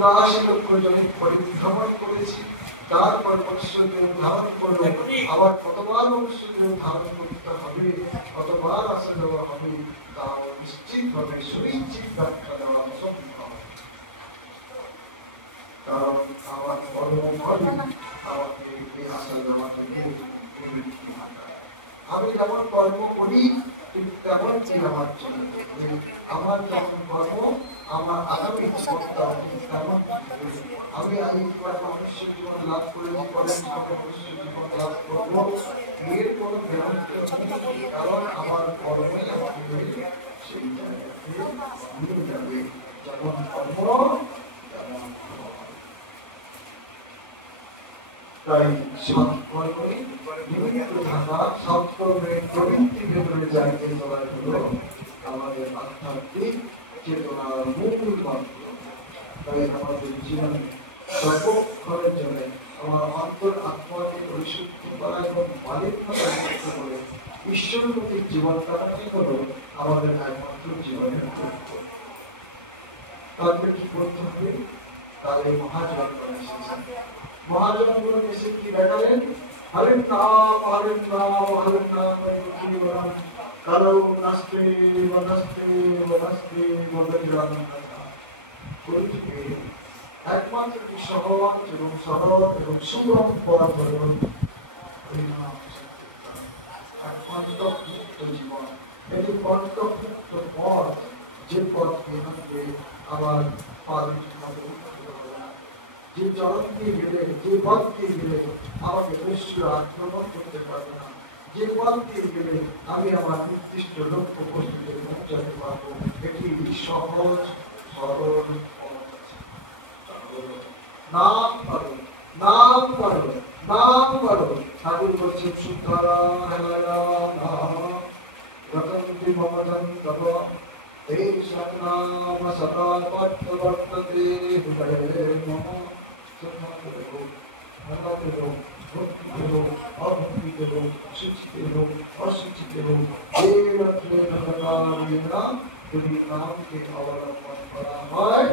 80 লক্ষ জনের পরিভ্রমণ করেছি, তারপর মনুষ্যদেহ ধারণ করলো, আবার কতবার মনুষ্যদেহ ধারণ করতে হবে, কতবার আসা যাওয়া হবে, তা নিশ্চিতভাবে সুনিশ্চিত ব্যাখ্যা দেওয়া অসম্ভব। কারণ আমার কর্মফলই আমাকে এই আসা যাওয়া থেকে প্রবৃত্তি ঘটায়। আমি যেমন কর্ম করি ঠিক তেমন কি আমার চলবে, আমার যেমন কর্ম আমার আগামী জীবনটা ঠিক তেমন। আমি একবার মনুষ্য জীবন লাভ করেছি, পরের জীবনে মনুষ্য জীবন লাভ করবো, এর কোনো গ্যারান্টি নেই। কারণ আমার কর্মই আমাকে সেই জায়গাতে নিয়ে যাবে। যেমন কর্ম তেমন তাই সৎকর্মই নিমিত্ত থাকা, সৎকর্মের প্রবৃত্তি ভেতরে যাইতে চলার হলো আমাদের আধ্যাত্মিক চেতনার মূল মন্ত্র। তাই আমাদের জীবনে সর্বক্ষণের জন্য আমার অন্তর আত্মাকে পরিশুদ্ধ করা এবং মালিকভাবে মুক্ত করে ঈশ্বরমুখী জীবন কাটানোই হলো আমাদের একমাত্র জীবনের লক্ষ্য। তাহলে কি করতে হবে? তাহলে মহাজন এসেছেন। মহাজনগুলো এসে কি দেখালেন? হরেন নাম হরেন নাম হরেন নাম কালো নাস্তে বনস্তে বনস্তে বদরিরাম করিবে একমাত্র কি সহজ এবং সরল এবং সুগম পথ হল হরিনাম সংকীর্তন। একমাত্র মুক্ত জীবন, এটি কণ্ঠমুক্ত পথ, যে পথে হাঁটলে আমার পালিত হবে, যে চরণ দিয়ে গেলে, যে পথ দিয়ে গেলে আমাকে নিশ্চয় আক্রমণ করতে পারবে না, যে পথ দিয়ে গেলে আমি আমার নির্দিষ্ট লক্ষ্য বস্তুতে পৌঁছাতে পারবো, এটি সহজ সরল পথ। নাম করো, নাম করো, নাম করো। ঠাকুর বলছেন শুদ্ধারা রতন্তি মমদন তব এই সৎনাম সদা বর্তবর্ততে হৃদয়ে মম। শ্রদ্ধা করো, ভালো করো, ভক্তি করো, অভক্তি করো, শুচি করো, অশুচি করো, এই মাত্রে ভগবানেরা যদি নামকে অবলম্বন করা হয়,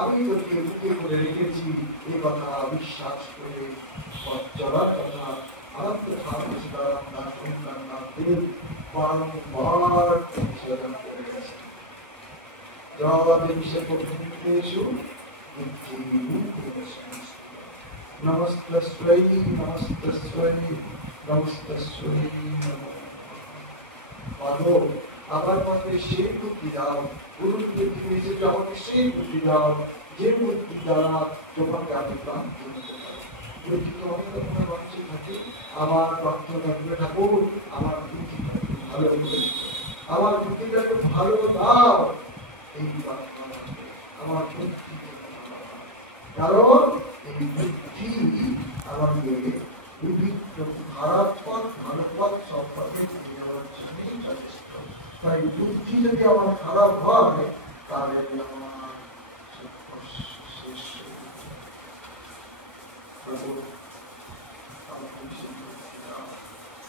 আমি তোকে মুখে করে রেখেছি এই কথা বিশ্বাস করে চলার কথা আনন্দ বারংবার নিষেধন করে গেছে। নমস্তস্मै নমস্তস্मै নমস্তস্मै নমঃ। বলো আমার মধ্যে সেই বুদ্ধি দাও, গুরু দিয়েছে যে আমাকে সেই বুদ্ধি দাও, যে বুদ্ধি দ্বারা তোমাকে আমি প্রাপ্ত হতে পারি। যদি তোমাকে তোমার বাচ্চা থাকে, আমার ভক্ত থাকবে ঠাকুর, আমার বুদ্ধিটাকে ভালো করে, আমার বুদ্ধিটাকে ভালো দাও, এই আমার বুদ্ধিকে কারণ এই বুদ্ধি আমাকে বিভিন্ন খারাপ পথ ভালো পথ সম্পর্কে নেওয়ার জন্যই যথেষ্ট। তাই বুদ্ধি যদি আমার খারাপ হয় তাহলে আমার শেষ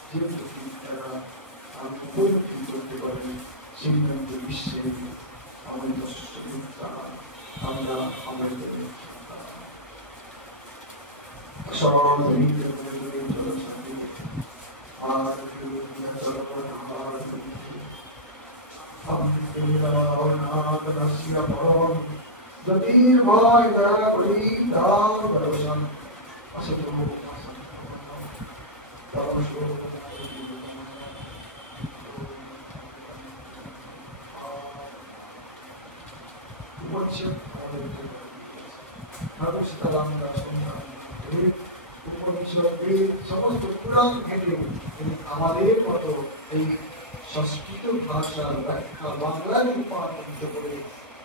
যে বুদ্ধির দ্বারা আমি উপলব্ধি করতে পারি সেই বিশ্বের অমৃত আমরা আমাদের জ্যোতির্ময় দয়া করি দাও দর্শন সমস্ত পুরাণ ঘেটে আমাদের মতো এই সংস্কৃত ভাষার ব্যাখ্যা বাংলায় রূপান্তরিত করে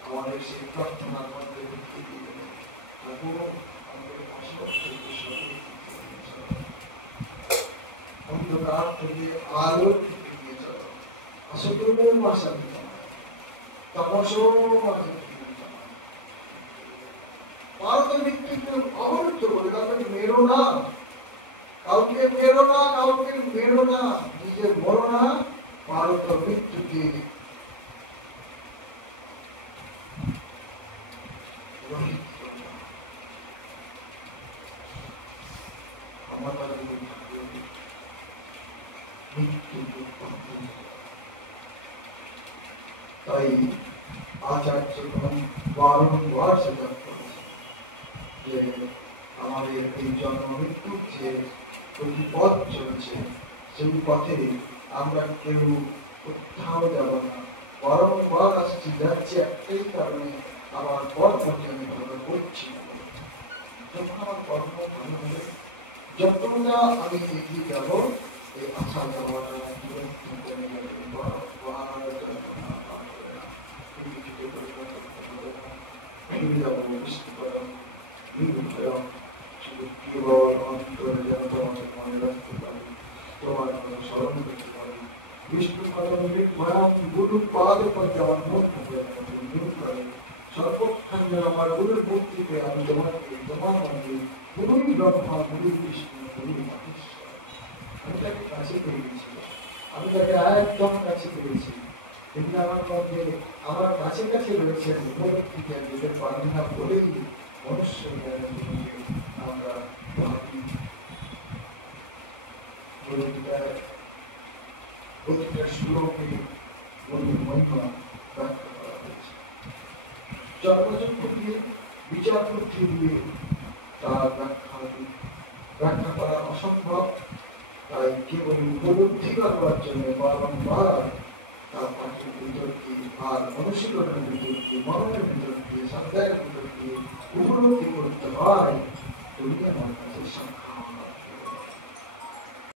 আমাদের সেই প্রার্থনার মধ্যে অন্ধকার থেকে আলোর দিকে নিয়ে চলো, অসতর্মের ভাষা দিতে পারত ভিত্তিকে অবরুদ্ধ করে তাকে মেরো না, কাউকে মেরো না, কাউকে মেরো না, নিজে মরো না, মারো তো মৃত্যুকে। তাই আচার্যগণ বারংবার স্বীকার করেছে যে আমাদের এই জন্ম মৃত্যুর যে প্রতি পথ চলছে, সেই পথে আমরা কেউ কোথাও যাব না। বারংবার আসছি যাচ্ছে একটাই কারণে, আমার কর্মকে আমি ভালো করছি। যখন আমার কর্ম ভালো হবে, যতটা আমি এগিয়ে যাব, এই আসা যাওয়াটা আমার গুরুর মূর্তিতে আমি তোমাকে তোমার মধ্যে গুরুই ব্রহ্মা, গুরু বিষ্ণু, গুরু মহেশ্বর, আমি তাকে কাছে পেয়ে গেছি, আমি তাকে একদম কাছে পেয়েছি। তিনি আমার মধ্যে আমার কাছে কাছে রয়েছে, উপলব্ধিকে যেতে পারি না বলেই মনুষ্য আমরা ভাবি। প্রতিটা শ্লোকে গুরুর মহিমা ব্যাখ্যা করা হয়েছে। জন্মযজ্ঞ দিয়ে, বিচার বুদ্ধি দিয়ে তার ব্যাখ্যা করা অসম্ভব। তাই কেবল উপলব্ধি করবার জন্য বারংবার তার পাঠের ভিতর দিয়ে আর অনুশীলনের ভিতর দিয়ে, মরণের ভিতর দিয়ে, সন্দেহের ভিতর দিয়ে উপলব্ধি করতে হয়। তুমি আমার কাছে সাক্ষাৎ